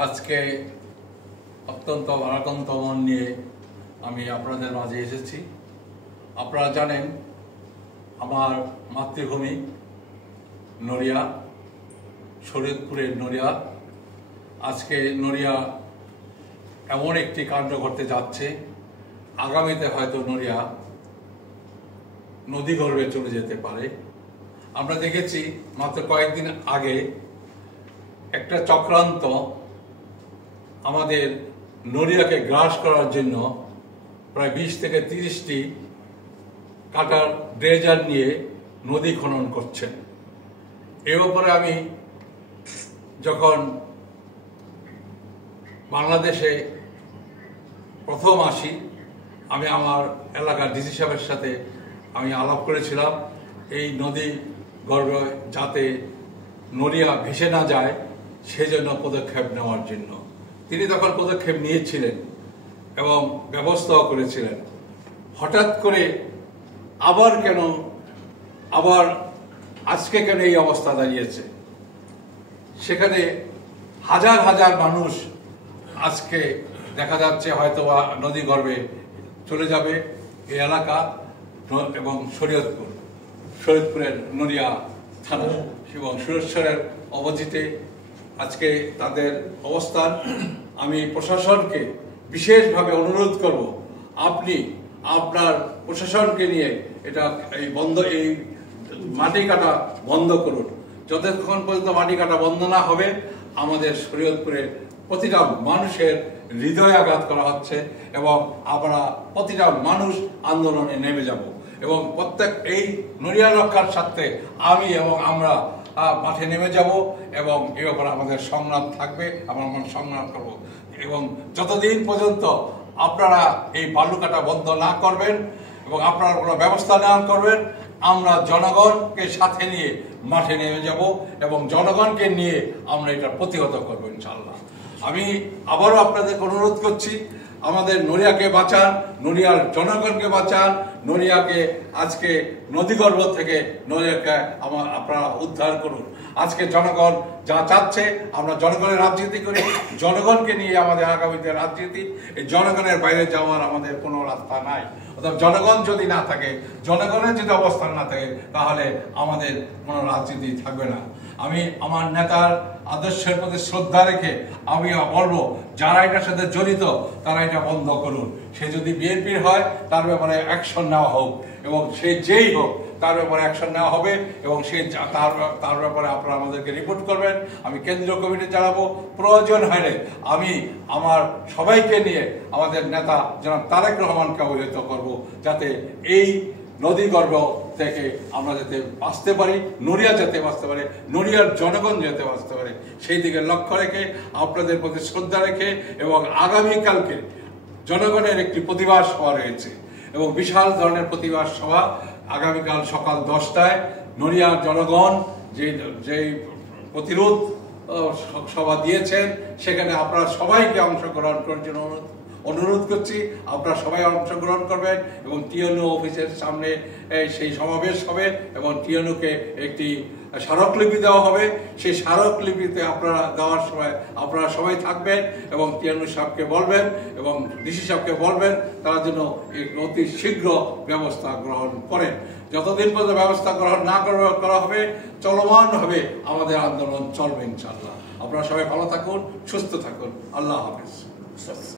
আজকে অত্যন্ত ভারাক্রান্ত মন নিয়ে আমি আপনাদের মাঝে এসেছি। আপনারা জানেন আমার মাতৃভূমি নড়িয়া, শরীয়তপুরের নড়িয়া। আজকে নড়িয়া এমন একটি কাণ্ড ঘটতে যাচ্ছে, আগামীতে হয়তো নড়িয়া নদীগর্ভে চলে যেতে পারে। আমরা দেখেছি মাত্র কয়েকদিন আগে একটা চক্রান্ত আমাদের নড়িয়াকে গ্রাস করার জন্য প্রায় 20 থেকে 30টি কাটার ড্রেজার নিয়ে নদী খনন করছেন। এর উপরে আমি যখন বাংলাদেশে প্রথম আসি, আমি আমার এলাকার ডিসি সাহেবের সাথে আমি আলাপ করেছিলাম এই নদী গর্ভে যাতে নড়িয়া ভেসে না যায় সেজন্য পদক্ষেপ নেওয়ার জন্য। তিনি তখন পদক্ষেপ নিয়েছিলেন এবং ব্যবস্থাও করেছিলেন। হঠাৎ করে আবার আজকে কেন এই অবস্থা দাঁড়িয়েছে? সেখানে হাজার হাজার মানুষ আজকে দেখা যাচ্ছে হয়তো নদী গর্ভে চলে যাবে এই এলাকা এবং শরীয়তপুরের নড়িয়া থানা এবং সুরেশ্বরের অবধিতে আজকে তাদের অবস্থান। আমি প্রশাসনকে বিশেষভাবে অনুরোধ করব, আপনি আপনার প্রশাসনকে নিয়ে এই মাটি কাটা বন্ধ করুন। যতক্ষণ পর্যন্ত মাটি কাটা বন্ধ না হবে আমাদের শরীয়তপুরের প্রতিটা মানুষের হৃদয় আঘাত করা হচ্ছে এবং আমরা প্রতিটা মানুষ আন্দোলনে নেমে যাব এবং প্রত্যেক এই নড়িয়া রক্ষার স্বার্থে আমি এবং আমরা মাঠে নেমে যাব এবং এ ব্যাপারে আমাদের সংগ্রাম থাকবে, আমরা সংগ্রাম করব এবং যতদিন পর্যন্ত আপনারা এই বালু কাটা বন্ধ না করবেন এবং আপনারা কোনো ব্যবস্থা না করবেন, আমরা জনগণকে সাথে নিয়ে মাঠে নেমে যাব এবং জনগণকে নিয়ে আমরা এটা প্রতিহত করবো ইনশাআল্লাহ। আমি আবারও আপনাদেরকে অনুরোধ করছি, আমাদের নড়িয়াকে বাঁচান, নড়িয়ার জনগণকে বাঁচান, নড়িয়াকে আজকে নদীগর্ভ থেকে নড়িয়াকে আপনারা উদ্ধার করুন। আজকে জনগণ যা চাচ্ছে আমরা জনগণের রাজনীতি করি, জনগণকে নিয়ে আমাদের আগামীতে রাজনীতি। এই জনগণের বাইরে যাওয়ার আমাদের কোনো রাস্তা নাই। অর্থাৎ জনগণ যদি না থাকে, জনগণের যদি অবস্থান না থাকে, তাহলে আমাদের কোনো রাজনীতি থাকবে না। আমি আমার নেতার আদর্শের প্রতি শ্রদ্ধা রেখে আমি বলবো, যারা এটার সাথে জড়িত তারা এটা বন্ধ করুন। সে যদি বিএনপির হয় তার ব্যাপারে অ্যাকশন নেওয়া হোক এবং সে যেই হোক তার ব্যাপারে অ্যাকশন নেওয়া হবে এবং তার ব্যাপারে আপনারা আমাদেরকে রিপোর্ট করবেন। আমি কেন্দ্রীয় কমিটি জানাবো, প্রয়োজন হলে আমি আমার সবাইকে নিয়ে আমাদের নেতা জনাব তারেক রহমানকে অবহিত করব, যাতে এই নদীগর্ভ থেকে আমরা যাতে বাঁচতে পারি, নড়িয়া যাতে বাঁচতে পারে, নড়িয়ার জনগণ যাতে বাঁচতে পারে, সেই দিকে লক্ষ্য রেখে আপনাদের প্রতি শ্রদ্ধা রেখে এবং আগামীকালকে জনগণের একটি প্রতিবাদ সভা রয়েছে এবং বিশাল ধরনের প্রতিবাদ সভা আগামীকাল সকাল 10টায় নড়িয়ার জনগণ যে প্রতিরোধ সভা দিয়েছেন সেখানে আপনারা সবাইকে অংশগ্রহণ করার জন্য অনুরোধ করছি। আপনারা সবাই অংশগ্রহণ করবেন এবং টিএনও অফিসের সামনে সেই সমাবেশ হবে এবং টিএনওকে একটি স্মারকলিপি দেওয়া হবে। সেই স্মারকলিপিতে আপনারা দেওয়ার সময় আপনারা সবাই থাকবেন এবং টিএনও সাহেবকে বলবেন এবং ডিসি সাহেবকে বলবেন তারা যেন অতি শীঘ্র ব্যবস্থা গ্রহণ করেন। যতদিন পর্যন্ত ব্যবস্থা গ্রহণ না করা হবে চলমানভাবে আমাদের আন্দোলন চলবে ইনশাআল্লাহ। আপনারা সবাই ভালো থাকুন, সুস্থ থাকুন। আল্লাহ হাফেজ।